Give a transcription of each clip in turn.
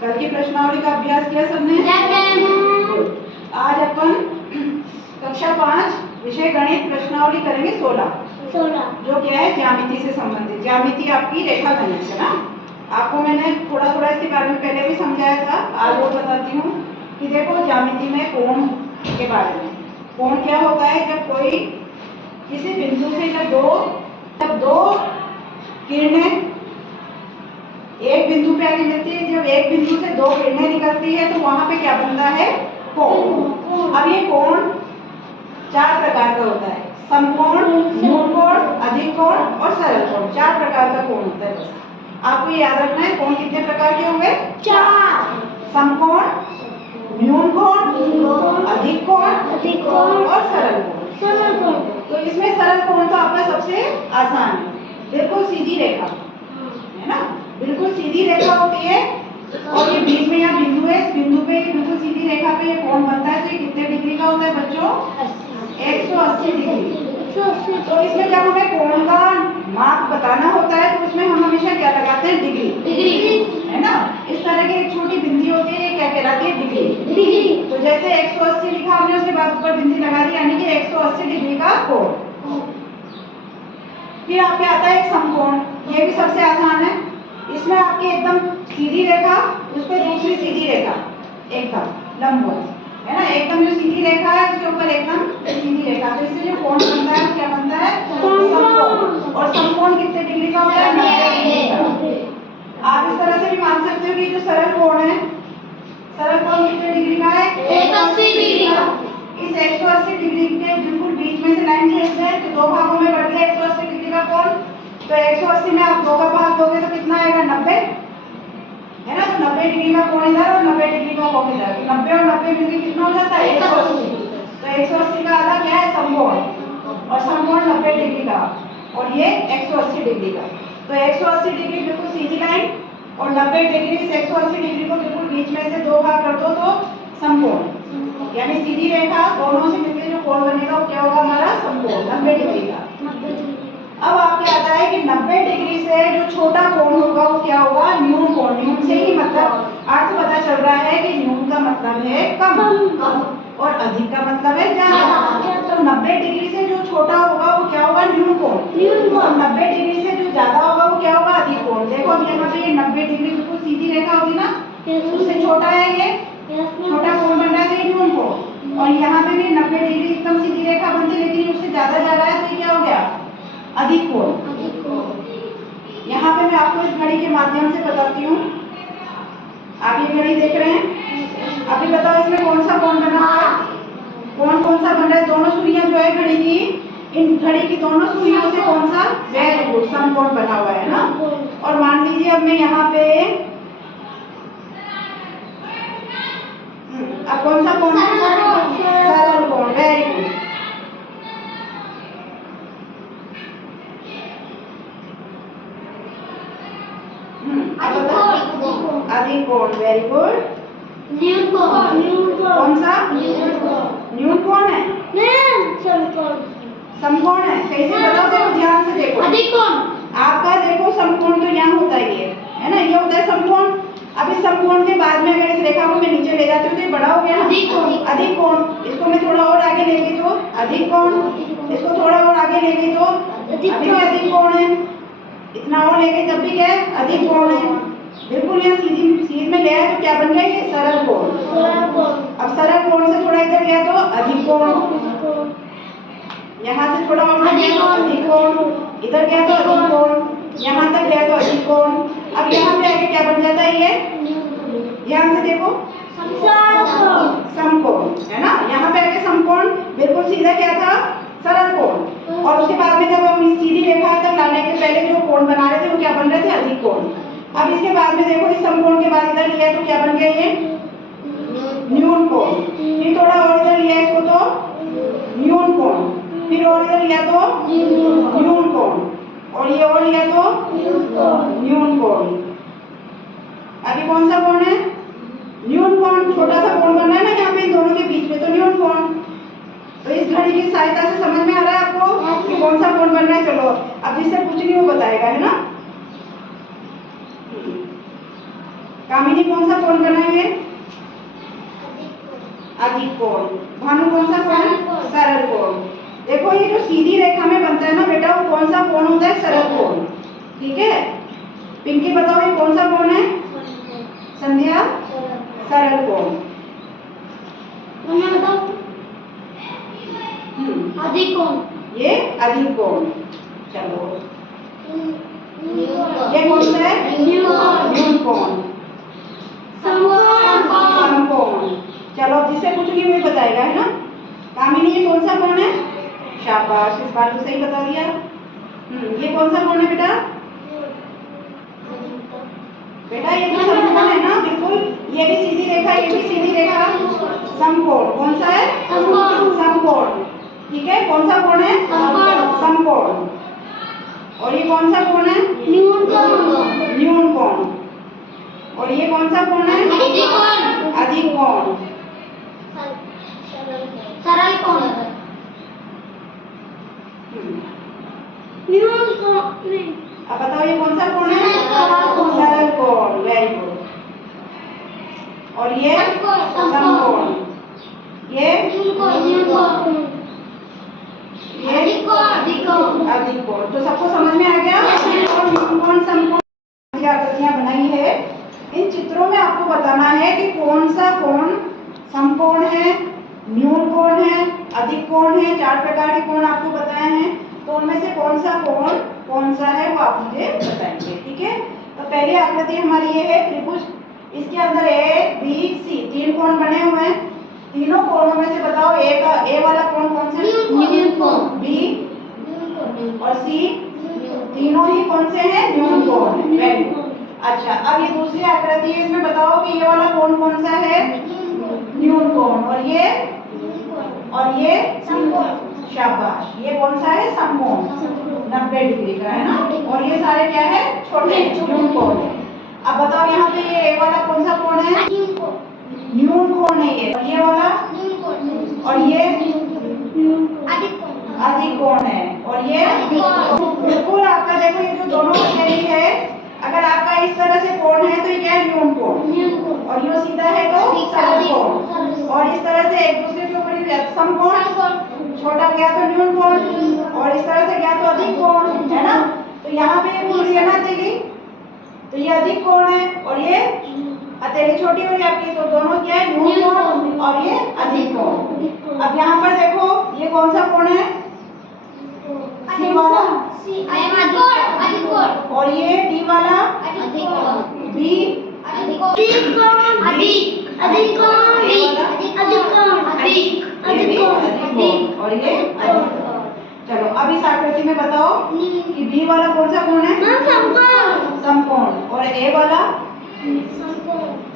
कल की प्रश्नावली का अभ्यास किया सबने? आज अपन कक्षा 5 विषय गणित प्रश्नावली करेंगे 16 जो क्या है ज्यामिति से संबंधित। ज्यामिति आपकी रेखा गणित है ना। आपको मैंने थोड़ा थोड़ा इसके बारे में पहले भी समझाया था, आज वो बताती हूँ कि देखो ज्यामिति में कोण के बारे में। कोण क्या होता है? जब कोई किसी बिंदु से जब दो किरणें एक बिंदु पे आके मिलती है, जब एक बिंदु से दो किरणें निकलती है तो वहां पे क्या बनता है? कोण। अब ये कोण 4 प्रकार का होता है, समकोण, न्यून कोण, अधिक कोण और सरल कोण। 4 प्रकार का कोण होता है। बस आपको ये याद रखना है कोण कितने प्रकार के होंगे? 4। समकोण, न्यून कोण, अधिक कोण और सरल कोण। तो इसमें सरल कोण तो आपका सबसे आसान है, बिल्कुल सीधी रेखा है ना, बिल्कुल सीधी रेखा होती है और ये बीच में यहाँ बिंदु है, इस बिंदु पे बिल्कुल सीधी रेखा पे ये कोण बनता है। तो ये कितने डिग्री का होता है बच्चों? 180 डिग्री। तो इसमें जब हमें कोण का माप बताना होता है तो उसमें हम हमेशा क्या लगाते हैं? डिग्री है ना। इस तरह की एक छोटी बिंदी होती है, ये क्या कहलाती है? डिग्री। तो जैसे 180 लिखा हमने, उसके बाद ऊपर बिंदी लगा दी, यानी कि 180 डिग्री का कोण। फिर आपके आता है एक समकोण, ये भी सबसे आसान है। इसमें आपकी एकदम सीधी रेखा, उस पर दूसरी सीधी रेखा एकदम लंबवत है ना, एकदम जो सीधी रेखा है उसके ऊपर एकदम सीधी रेखा। तो इससे जो कोण बनता है क्या बनता है? समकोण। और समकोण कितने डिग्री का होता है? 90 डिग्री का। आप इस तरह से भी मान सकते हो कि जो सरल कोण है, सरल कोण कितने डिग्री का है? 180 डिग्री का। इस 180 डिग्री के बिल्कुल बीच में से लाइन खींच दें तो दो भागों में बढ़ गया 180 डिग्री का कोण। तो 180 में आप 2 का भाग दोगे तो कितना आएगा? 90 है ना। तो 90 डिग्री का कोण इधर और 90 डिग्री का कोण इधर, 90 और 90 मिलकर कितना हो जाता है? 180। तो 180 का आधा क्या है? समकोण। और समकोण 90 डिग्री का और ये 180 डिग्री का। तो 180 डिग्री बिल्कुल सीधी लाइन और 90 डिग्री, इस 180 डिग्री को बिल्कुल बीच में से 2 भाग कर दो तो समकोण, यानी सीधी रेखा दोनों से मिलकर जो कोण बनेगा वो क्या होगा? हमारा समकोण 90 डिग्री का। अब आपको आता है कि 90 डिग्री से जो छोटा कोण होगा वो क्या होगा? न्यून कोण। न्यून से ही मतलब अर्थ पता चल रहा है कि न्यून का मतलब है कम और अधिक का मतलब है ज्यादा। तो 90 डिग्री से जो छोटा होगा वो क्या होगा? न्यून कोण। और 90 डिग्री से जो ज्यादा होगा वो क्या होगा? अधिक कोण। देखो अब यहाँ पे ये 90 डिग्री बिल्कुल सीधी रेखा होगी ना, उससे छोटा है ये छोटा कोण बन रहा है तो ये न्यून कोण। और यहाँ पे भी 90 डिग्री एकदम सीधी रेखा बनती है, लेकिन उससे ज्यादा जा रहा है तो ये क्या हो गया? अधिक कोण। यहाँ पे मैं आपको इस घड़ी के माध्यम से बताती हूँ। आप ये घड़ी देख रहे हैं, अभी बताओ इसमें कौन सा कोण बना हुआ है? कौन सा बन रहा है? दोनों सुइयां जो है घड़ी की, इन घड़ी की दोनों सुइयों से कौन सा? वेरी गुड, समकोण बना हुआ है ना। और मान लीजिए अब मैं यहाँ पे अब कौन सा कोण? सरल कोण। Very good. अधिक कोण। Very good. न्यून कोण। कौन सा? न्यून कोण है? समकोण है। कैसे बताओ? देखो ध्यान से देखो। अधिक कोण। आपका देखो समकोण तो यहाँ होता ही है ना, ये होता है समकोण। अब इस समकोण के बाद में अगर इस रेखा को मैं नीचे ले जाती हूँ तो ये बड़ा हो गया ना, अधिक कोण। इसको मैं थोड़ा और आगे ले गई तो अधिक कोण, इसको थोड़ा और आगे ले गई तो अभी भी अधिक कोण है, इतना और ले गई तब भी क्या है? अधिक कोण है। बिल्कुल यहाँ सीध में ले आए तो क्या बन गया? ये सरल कोण। अब सरल कोण से थोड़ा इधर गया तो अधिक कोण, यहाँ से थोड़ा और अधिक कोण, इधर गया तो अधिक कोण, यहाँ तक गया तो अधिक कोण। अब यहाँ पे आगे क्या बन जाता है? ये यहाँ से देखो समकोण है ना। यहाँ पे आगे समकोण बिल्कुल सीधा क्या था? सरल कोण। और उसके बाद में जब हम इस सीधी रेखा तक लाने के पहले जो कोण बना रहे थे वो क्या बन रहे थे? अधिक कोण। अब इसके बाद में देखो इस समकोण के बाद इधर लिया तो क्या बन गया? ये न्यून कोण। फिर थोड़ा और इधर लिया इसको तो न्यून कोण, फिर और इधर लिया तो न्यून कोण, और ये और लिया तो न्यून कोण। अभी कौन सा कोण है? न्यून कोण। छोटा सा कोण बन रहा है ना यहाँ पे इन दोनों के बीच में, तो न्यून कोण। तो इस घड़ी की सहायता से समझ में आ रहा है आपको कि कौन सा कोण बन रहा है? चलो अब जिससे पूछनी वो बताएगा, है ना। कामिनी कौन सा कोण बनाएंगे? अधिक कोण। भानु कौन सा कोण? सरल कोण। देखो ये जो सीधी रेखा में बनता है ना बेटा, वो कौन सा कोण होता है? सरल कोण। ठीक है, पिंकी बताओ ये कौन सा कोण है? संध्या? सरल कोण। अधिक कोण। ये अधिक कोण। चलो ये कौन सा है? न्यून कोण। समकोण। चलो जिससे पूछूंगी वही बताएगा, है ना? कामिनी ये कौन सा कोण है? शाबाश, इस बार तो सही बता दिया। ये कौन सा कोण है बेटा? बेटा ये तो समकोण है ना, बिल्कुल। ये भी सीधी रेखा, ये भी सीधी रेखा। समकोण। कौन सा है? समकोण। ठीक है, कौन सा कोण है? समकोण। और ये कौन सा कोण है? न्यून कोण। और ये कौन सा कोण है? अधिक कोण। सरल कोण। अब बताओ ये कौन सा कोण है? सरल कोण। Very good. और ये समकोण। ये अधिक कोण। तो सबको समझ में आ गया? और न्यून कोण, समकोण की आकृतियां बनाई है। इन चित्रों में आपको बताना है कि कौन सा कोण समकोण है, न्यून कोण है, अधिक कोण है। 4 प्रकार के कोण आपको बताए हैं, तो उनमें से कौन सा कोण कौन सा है वो आप मुझे बताएंगे। ठीक है, तो पहली आकृति हमारी ये है त्रिभुज। इसके अंदर ए बी सी 3 कोण बने हुए हैं। तीनों कोणों में से बताओ ए वाला कोण कौन सा है? बी और सी तीनों ही कौन से हैं? न्यून कोण है। Very good. अच्छा, अब ये दूसरी आकृति है, इसमें बताओ कि ये वाला कोण कौन सा है? न्यून कोण। और ये शाबाश, ये कौन सा है? समकोण। 90 डिग्री का, है ना? और ये सारे क्या है? छोटे न्यून कोण। अब बताओ यहाँ पे ये ए वाला कौन सा कोण है? न्यून कोण है ये। और ये वाला? और ये अधिक कोण है। और ये बिल्कुल आपका देखो, ये जो दोनों शैली है, अगर आपका इस तरह से कोण है तो ये क्या है? न्यून कोण। और ये सीधा है तो सरल कोण। और इस तरह से एक दूसरे के ऊपर समकोण, छोटा गया तो न्यून कोण, और इस तरह से गया तो अधिक कोण, है ना? तो यहाँ पे पूरी है ना हथेली, तो ये अधिक कोण है। और ये हथेली छोटी हो रही है आपकी, तो दोनों क्या है? न्यून कोण और ये अधिक कोण। अब यहाँ पर देखो ये कौन सा कोण है? सी वाला। और ये डी वाला? बी। और ये अधिक। चलो अब इस आकृति में बताओ कि बी वाला कौन सा कोण है? समकोण। और ए वाला?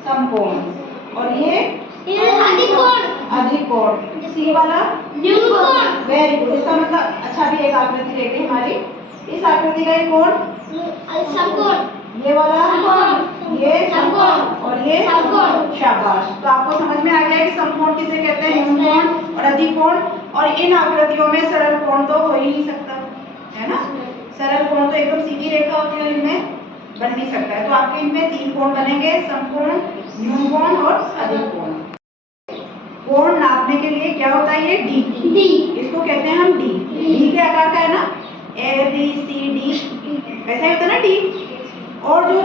समकोण। और ये अधिक कोण। सी वाला? Very good. इसका मतलब अच्छा, भी एक आकृति ले गई हमारी। इस आकृति का एक कोण? ये वाला? ये समकोण। और ये शाबाश। तो आपको समझ में आ गया कि समकोण किसे कहते हैं? न्यून कोण और अधिक कोण। और इन आकृतियों में सरल कोण तो हो ही नहीं सकता, है ना? सरल कोण तो एकदम सीधी रेखा होती है, इनमें बन नहीं सकता है। तो आपके इनमें 3 कोण बनेंगे, समकोण, न्यून कोण और अधिक कोण। कोण नापने के लिए क्या होता है? ये डी। इसको कहते हैं हम डी। डी के आकार का है ना? ए बी सी डी, वैसा ही होता है ना डी। और जो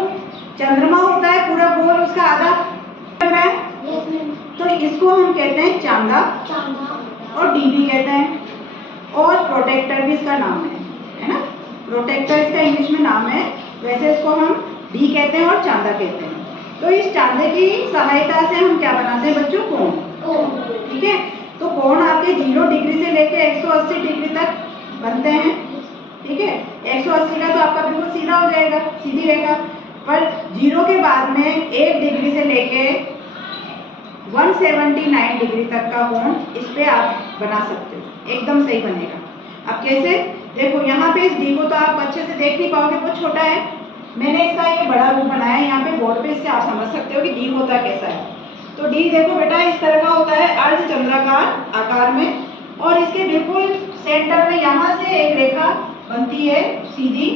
चंद्रमा होता है पूरा गोल, उसका आधा है, तो इसको हम कहते हैं चांदा और डी भी कहते हैं। और प्रोटेक्टर भी इसका नाम है ना? प्रोटेक्टर इसका इंग्लिश में नाम है, वैसे इसको हम डी कहते हैं और चांदा कहते हैं। तो इस चांदे की सहायता से हम क्या बनाते हैं बच्चों? कोण। ठीक है, तो कोण आपके 0 डिग्री से लेके 180 डिग्री तक बनते हैं। ठीक है, 180 का तो आपका बिल्कुल सीधा हो जाएगा, सीधी रेखा। पर 0 के बाद में 1 डिग्री से लेके 179 डिग्री तक का कोण इस पे आप बना सकते हो, एकदम सही बनेगा। अब कैसे? देखो यहाँ पे इस डी को तो आप अच्छे से देख नहीं पाओगे, बहुत छोटा है। मैंने इसका ये बड़ा रूप बनाया है यहाँ पे बोर्ड पे, इससे आप समझ सकते हो कि डी होता कैसा है। तो डी देखो बेटा इस तरह का होता है, अर्धचंद्राकार आकार में। और इसके बिल्कुल सेंटर में यहाँ से एक रेखा बनती है सीधी,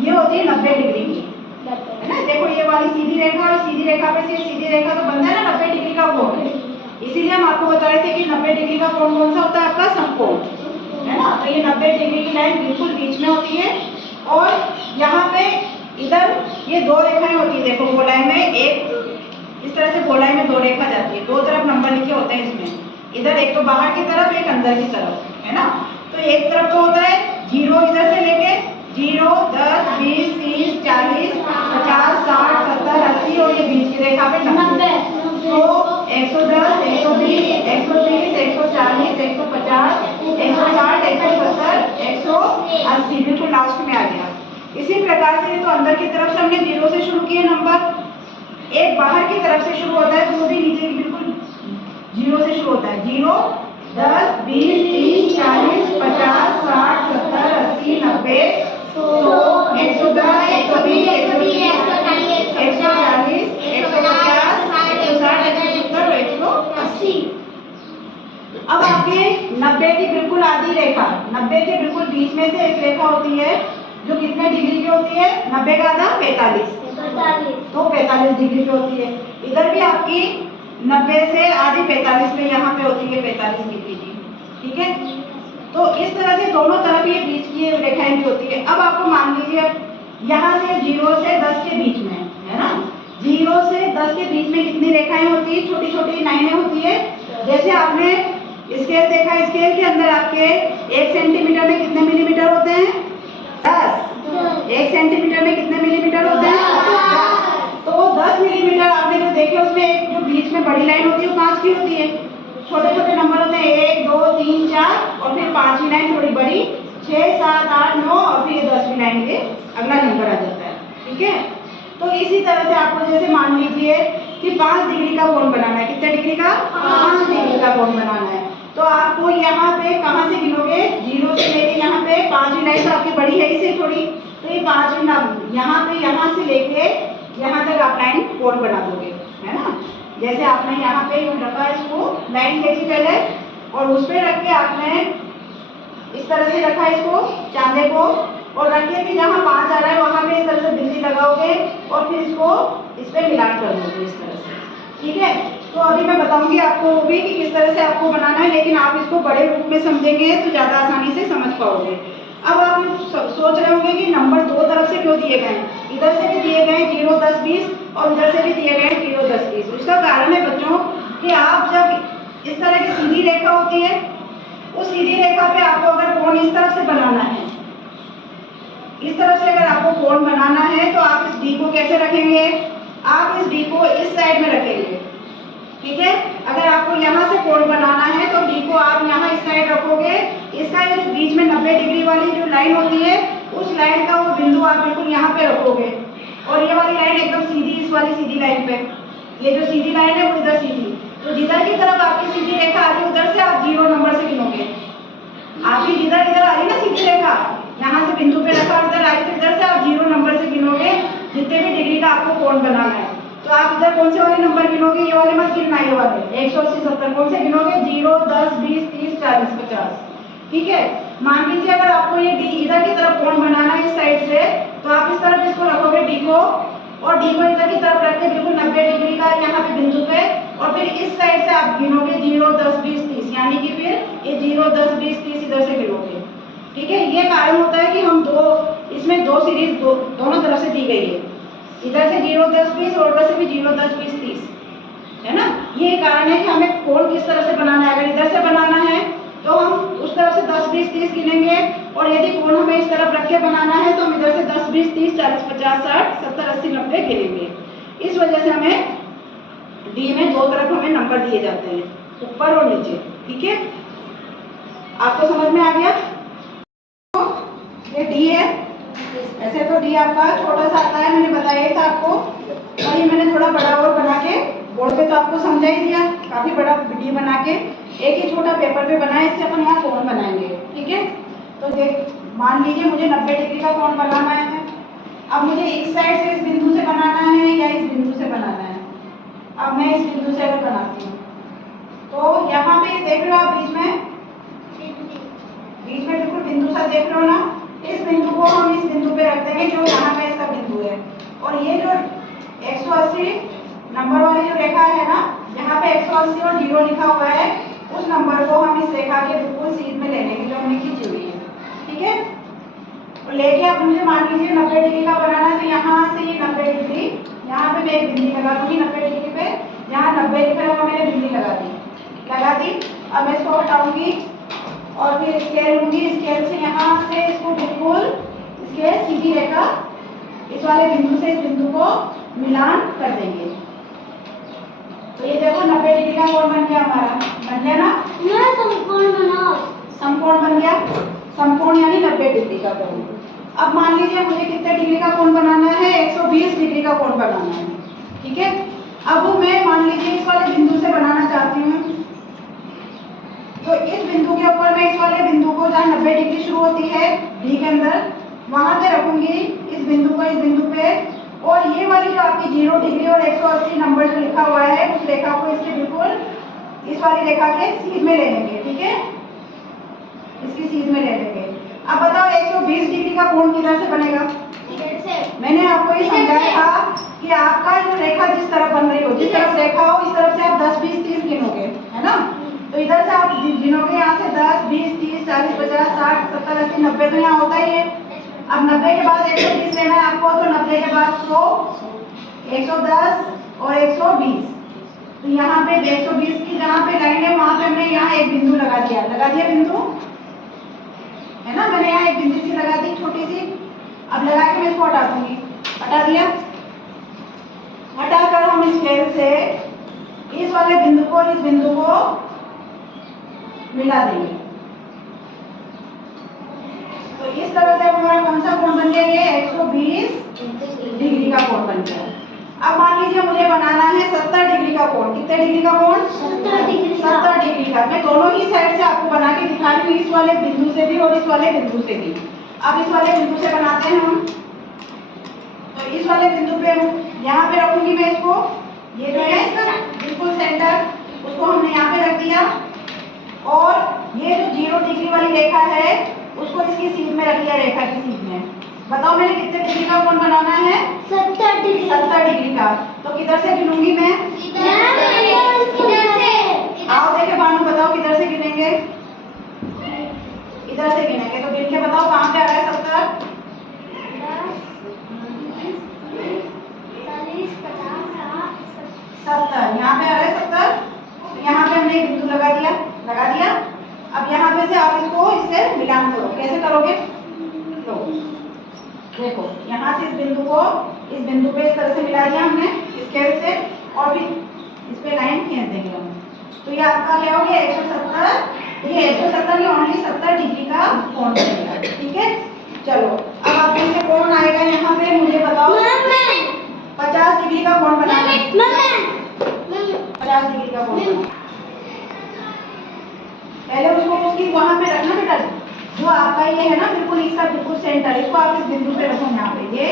ये होती है 90 डिग्री की, है ना? ना। देखो ये वाली सीधी रेखा और सीधी रेखा पे से सीधी रेखा तो बनता है ना 90 डिग्री का कोण, इसीलिए हम आपको बता रहे थे कि 90 डिग्री का कोण कौन सा होता है, आपका समकोण, है ना। तो ये 90 डिग्री की लाइन बिल्कुल बीच में होती है और यहाँ पे इधर ये दो रेखाएं होती है। देखो गोलाई में एक इस तरह से गोलाई में दो रेखा जाती है, दो तरफ नंबर लिखे होते हैं इसमें, इधर एक तो बाहर की तरफ एक अंदर की तरफ, है ना। तो एक तरफ तो होता है 0 इधर से लेके 0, 10, 20, 30, 40, 50, 60, 70, 80 और ये बीच की रेखा पे 90। तो 110, 120, 130, 140, 150, 160, 170, 180 बिल्कुल लास्ट में आ गया। इसी प्रकार से तो अंदर की तरफ से हमने 0 से शुरू किए नंबर, एक बाहर की तरफ से शुरू होता है तो वो भी नीचे बिल्कुल 0 से शुरू होता है। 0, 10, 20, 30, 40, 50, 60, 70, 80, 90, 100, 110, 120, 130, 140, 150, 160, 170 और 180। अब आपके 90 की बिल्कुल आधी रेखा, 90 के बिल्कुल बीच में से एक रेखा होती है जो कितने डिग्री की होती है, 90 का आधा 45, तो 45 डिग्री की होती है। इधर भी आपकी 90 से आधी 45 में यहाँ पे होती है 45 डिग्री की, ठीक है। तो इस तरह से दोनों तरफ ये बीच की रेखाएं भी होती है। अब आपको मान लीजिए यहाँ से 0 से 10 के बीच में, है ना, 0 से 10 के बीच में कितनी रेखाएं होती है, छोटी छोटी लाइनें होती है। जैसे आपने स्केल देखा, स्केल के अंदर आपके 1 सेंटीमीटर में कितने मिलीमीटर होते हैं, 10। 1 सेंटीमीटर में कितने मिलीमीटर होते हैं, 10। तो 10 मिलीमीटर आपने जो देखे उसमें एक जो बीच में बड़ी लाइन होती है वो 5 की होती है, छोटे छोटे नंबर होते हैं 1, 2, 3, 4 और फिर 5वीं लाइन थोड़ी बड़ी 6, 7, 8, 9 और फिर 10वीं लाइन ये अगला नंबर आ जाता है, ठीक है। तो इसी तरह से आपको जैसे मान लीजिए कि 5 डिग्री का कोण बनाना है, कितने डिग्री का, 5 डिग्री का कोण बनाना है। तो आपको यहाँ पे कहाँ से गिनोगे, 0 से लेके यहाँ पे 5वीं लाइन तो आपकी बड़ी है इसे थोड़ी, तो ये 5वीं यहाँ पे यहाँ से लेके यहाँ तक आप लाइन कोण बना दोगे, है ना। जैसे आपने यहाँ पे रखा इसको लाइन लेके पहले और उस पर रख के आपने इस तरह से रखा इसको चांदे को और रख के फिर जहाँ 5 आ रहा है वहाँ पे इस तरह से बिंदी लगाओगे और फिर इसको इस पर मिलान कर दोगे इस तरह से, ठीक है। तो अभी मैं बताऊंगी आपको वो भी कि किस तरह से आपको बनाना है, लेकिन आप इसको बड़े रूप में समझेंगे तो ज़्यादा आसानी से समझ पाओगे। अब आप सोच रहे होंगे कि नंबर दो तरफ से क्यों दिए गए, इधर से भी दिए गए 0, 10, 20 और उधर से भी दिए गए 0, 10, 20। उसका कारण है बच्चों कि आप जब इस तरह की सीधी रेखा होती है, उस सीधी रेखा पे आपको अगर कोण इस तरफ से बनाना है, इस तरफ से अगर आपको कोण बनाना है तो आप इस डी को कैसे रखेंगे, आप इस डी को इस साइड में रखेंगे, ठीक है। अगर आपको यहाँ से कोण बनाना है तो डी को आप यहाँ इस साइड रखोगे, इसका ये जो बीच में 90 डिग्री वाली जो लाइन होती है उस लाइन का वो बिंदु आप बिल्कुल यहाँ पे रखोगे और ये वाली लाइन एकदम सीधी, इस वाली सीधी लाइन पे, ये जो सीधी लाइन है वो इधर सीधी, तो जिधर की तरफ आपकी सीधी रेखा आ रही उधर से आप 0 नंबर से गिनोगे। आपकी जिधर इधर आ रही ना सीधी रेखा, यहाँ से बिंदु पे रखा इधर आई तो इधर से आप 0 नंबर से गिनोगे जितने भी डिग्री का आपको कोण बनाना है। तो आप इधर कौन से वाले नंबर गिनोगे, ये वाले मत गिनना, ये वाले 180, 70 कौन से गिनोगे, 0, 10, 20, 30, 40, 50, ठीक है। मान लीजिए अगर आपको ये डी इधर की तरफ कोण बनाना है इस साइड से, तो आप इस तरफ इसको रखोगे डी को और डी को इधर की तरफ रख के बिल्कुल 90 डिग्री का यहाँ पे बिंदु पे और फिर इस साइड से आप गिनोगे 0, 10, 20, 30, यानी कि फिर ये 0, 10, 20, 30 इधर से गिनोगे, ठीक है। ये कारण होता है कि हम इसमें दो सीरीज दोनों तरफ से दी गई है, इधर से 0, 10, 20 और उधर से भी 0, 10, 20, 30, है ना। ये कारण है कि हमें कोण किस तरह से बनाना है। अगर इधर से बनाना है तो हम उस तरफ से 10, 20, 30 गिनेंगे और यदि कोण हमें इस तरफ रख के बनाना है तो हम इधर से 10, 20, 30, 40, 50, 60, 70, 80, 90 गिनेंगे। इस वजह से हमें डी में दो तरफ हमें नंबर दिए जाते हैं, ऊपर और नीचे, ठीक है। आपको समझ में आ गया, ये डी है। ऐसे तो डी आपका छोटा सा आता है, मैंने बताया था आपको, और ये मैंने थोड़ा बड़ा और बना के बोर्ड पे तो आपको समझा ही दिया, काफी बड़ा डी बना के एक ही छोटा पेपर पे बनाए, इससे अपन यहाँ कोण बनाएंगे, ठीक है। तो देख मान लीजिए मुझे 90 डिग्री का कोण बनाना है। अब मुझे इस साइड से इस बिंदु से बनाना है या इस बिंदु से बनाना है। अब मैं इस बिंदु से अगर बनाती हूँ तो यहाँ पे देख रहे हो आप बीच में बिल्कुल बिंदु सा देख रहे हो ना, इस बिंदु को हम इस बिंदु पे रख देंगे जो यहाँ पे इसका बिंदु है और ये जो 180 नंबर वाली जो रेखा है ना, यहाँ पे 180 और 0 लिखा हुआ है, उस नंबर को हम इस रेखा के बिल्कुल सीध में ले लेंगे जो हमने खींची हुई है। ठीक है, और लेके अब मुझे मान लीजिए 90 डिग्री का बनाना है, तो यहाँ से ये 90 डिग्री, यहाँ पे मैं एक बिंदी लगा दूंगी 90 डिग्री पे, यहाँ 90 लिखा हुआ मैंने बिंदी लगा दी। अब मैं इसको हटाऊंगी और फिर स्केल लूंगी, स्केल से यहाँ से इसको बिल्कुल स्केल सीधी रेखा इस वाले बिंदु से इस बिंदु को मिलान कर देंगे। तो ये देखो 90 डिग्री का कोण बन गया हमारा, बन गया ना? समकोण बनाओ। समकोण बन गया, समकोण यानी 90 डिग्री का कोण। अब मान लीजिए मुझे कितने डिग्री का कोण बनाना है, 120 डिग्री का कोण बनाना है। ठीक है, अब मैं मान लीजिए इस वाले बिंदु से बनाना चाहती हूँ, तो इस बिंदु के ऊपर मैं इस वाले बिंदु को जहाँ 90 डिग्री शुरू होती है डी के अंदर, वहां पे रखूंगी इस बिंदु को इस बिंदु पे, और ये वाली जो आपकी 0 डिग्री और 180 नंबर जो लिखा हुआ है उस रेखा को इसके बिल्कुल इस वाली रेखा के सीध में ले लेंगे। ठीक है, इसकी सीध में ले लेंगे। अब बताओ 120 डिग्री का कोण किधर से बनेगा? मैंने आपको ये समझाया था कि आपका जो रेखा जिस तरफ बन रही हो, जिस तरफ रेखा हो, इस तरफ से आप 10, 20, 30 गिनोगे, है ना? तो इधर से आप गिनोगे, यहाँ से 10, 20, 30, 40, 50, 60, 70, 80, 90 तो यहाँ होता ही है। अब 90 के बाद 120 लेना है आपको, तो 90 के बाद 100, 110 और 120। तो यहाँ पे 120 की जहाँ पे लाइन है वहां पे हमने यहाँ एक बिंदु लगा दिया बिंदु, है ना? मैंने यहाँ एक बिंदु सी लगा दी छोटी सी। अब लगा के मैं इसको हटा दूंगी, हटा दिया। हटाकर हम स्केल से इस वाले बिंदु को और इस बिंदु को मिला देंगे। तो इस तरह से हमारा कौन सा कोण बन गया? ये 120 डिग्री का कोण बन गया। अब मान लीजिए मुझे बनाना है 70 डिग्री का कोण। कितने डिग्री का कोण? 70 डिग्री। 70 डिग्री का। मैं दोनों ही साइड से आपको बना के दिखा रही हूँ, इस वाले बिंदु से भी और इस वाले बिंदु से भी। अब इस वाले बिंदु से बनाते हैं हम, तो इस वाले बिंदु पे यहाँ पे रखूंगी मैं इसको, ये जो है इसका बिल्कुल सेंटर, उसको हमने यहाँ पे रख दिया, और ये जो 0 डिग्री वाली रेखा है उसको इसकी सीध में रख दिया, रेखा की सीध में। बताओ मैंने कितने डिग्री का कोण बनाना है? 70 डिग्री। 70 डिग्री का। तो किधर से गिनूंगी मैं? आओ देखे बानू, बताओ किधर से गिनेंगे? इधर से गिनेंगे। तो गिन के बताओ कहाँ पे आ रहा है 70? 70 यहाँ पे आ रहा है 70। यहाँ पे हमने एक बिंदु लगा दिया। अब यहाँ पे से आप इसको इससे मिलान करो। कैसे करोगे? तो देखो, यहाँ से इस बिंदु को इस बिंदु पे इस तरह से मिला दिया हमने स्केल से, और भी इस पे लाइन खींच देंगे हम। तो ये आपका क्या हो गया? 170। ये 170 नहीं, ओनली 70 डिग्री का कोण बनेगा। ठीक है, चलो अब आप में से कौन आएगा यहाँ पे मुझे बताओ? 50 डिग्री का कोण बनाना है। 50 डिग्री का कोण बनाना। पहले उसको उसकी वहां पे रखना बेटा, जो आपका ये है ना बिल्कुल इसका बिल्कुल सेंटर, इसको आप इस बिंदु पे रखो। यहाँ पे ये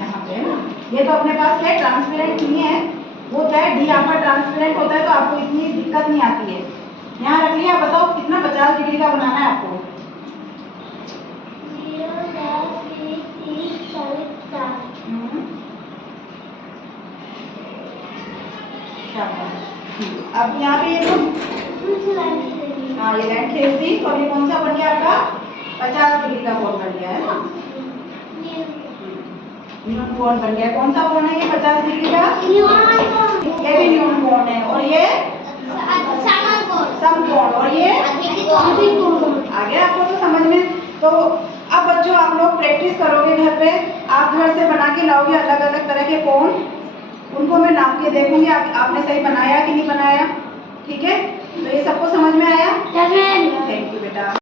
यहाँ पे है ना, ये तो अपने पास क्या है, ट्रांसपेरेंट नहीं है। वो क्या है, डी यहाँ पर ट्रांसपेरेंट होता है, तो आपको इतनी दिक्कत नहीं आती है। यहाँ रख लिया। बताओ कितना 50 डिग्री का बनाना है आपको? 0, 10, 20, 30, 40, 50। अब यहाँ पे ये हाँ, ये लाइन खींच दी, तो अभी कौन सा बन गया आपका? 50 डिग्री का कोण बन गया, है ना? न्यून कोण बन गया। कौन सा कोण है ये 50 डिग्री का? ये भी न्यून कोण है, और ये समकोण, और ये आ गया आपको तो समझ में। तो अब बच्चों आप लोग प्रैक्टिस करोगे घर पे, आप घर से बना के लाओगे अलग अलग तरह के कोण, उनको मैं नाप के देखूंगी आपने सही बनाया कि नहीं बनाया। ठीक है, तो ये सबको समझ में आया? थैंक यू बेटा।